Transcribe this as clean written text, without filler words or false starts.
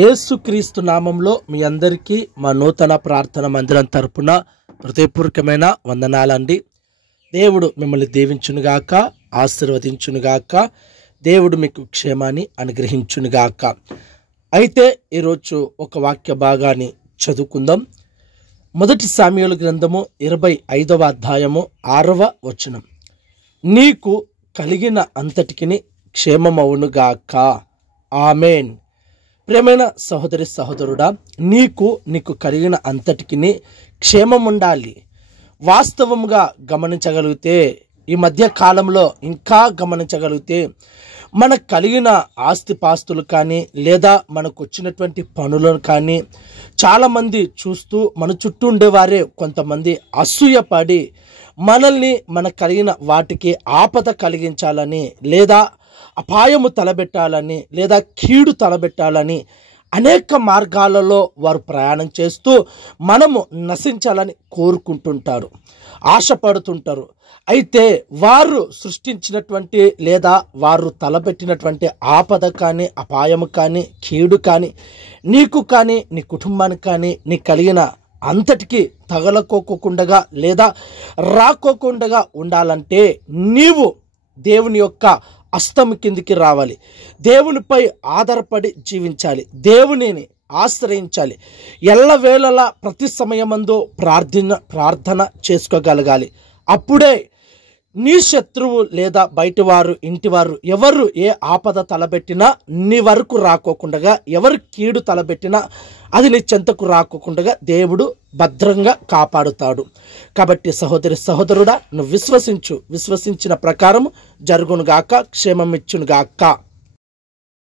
యేసుక్రీస్తు నామంలో మీ అందరికీ మా నూతన ప్రార్థన మందిరం తరపున హృదయపూర్వకమైన వందనాలండి. దేవుడు మిమ్మల్ని దీవించునుగాక, ఆశీర్వదించునుగాక. దేవుడు మీకు క్షేమాన్ని అనుగ్రహించునుగాక. అయితే ఈరోజు ఒక వాక్య భాగాన్ని చదువుకుందాం. 1 సామ్యుయేలు గ్రంథము 25వ అధ్యాయము 6వ వచనం. నీకు కలిగిన అంతటికి క్షేమమవునుగాక. ఆమేన్. ప్రియమైన సహోదరి సహోదరుడా, నీకు కలిగిన అంతటికి క్షేమం ఉండాలి. వాస్తవంగా గమనించగలిగితే, ఈ మధ్య కాలంలో ఇంకా గమనించగలిగితే, మనకు కలిగిన ఆస్తిపాస్తులు కానీ లేదా మనకు వచ్చినటువంటి పనులను కానీ చాలామంది చూస్తూ మన చుట్టూ ఉండేవారే కొంతమంది అసూయపడి మనల్ని మనకు కలిగిన వాటికి ఆపద కలిగించాలని లేదా అపాయము తలబెట్టాలని లేదా కీడు తలబెట్టాలని అనేక మార్గాలలో వారు ప్రయాణం చేస్తూ మనము నశించాలని కోరుకుంటుంటారు, ఆశపడుతుంటారు. అయితే వారు సృష్టించినటువంటి లేదా వారు తలపెట్టినటువంటి ఆపద కానీ అపాయము కానీ కీడు కానీ నీకు కానీ నీ కుటుంబానికి కానీ నీ కలిగిన అంతటికి తగలకోకుండా లేదా రాకోకుండా ఉండాలంటే నీవు దేవుని యొక్క హస్తం కిందికి రావాలి. దేవునిపై ఆధారపడి జీవించాలి. దేవునిని ఆశ్రయించాలి. ఎల్లవేళలా ప్రతి సమయమందు ప్రార్థన చేసుకోగలగాలి. అప్పుడే నీ శత్రువు లేదా బయటివారు ఇంటివారు ఎవరు ఏ ఆపద తలబెట్టినా నీ వరకు రాకోకుండా, ఎవరు కీడు తలబెట్టినా అది నీ చెంతకు రాకోకుండా దేవుడు భద్రంగా కాపాడుతాడు. కాబట్టి సహోదరి సహోదరుడా, నువ్వు విశ్వసించిన ప్రకారం జరుగునుగాక, క్షేమమిచ్చునుగాక.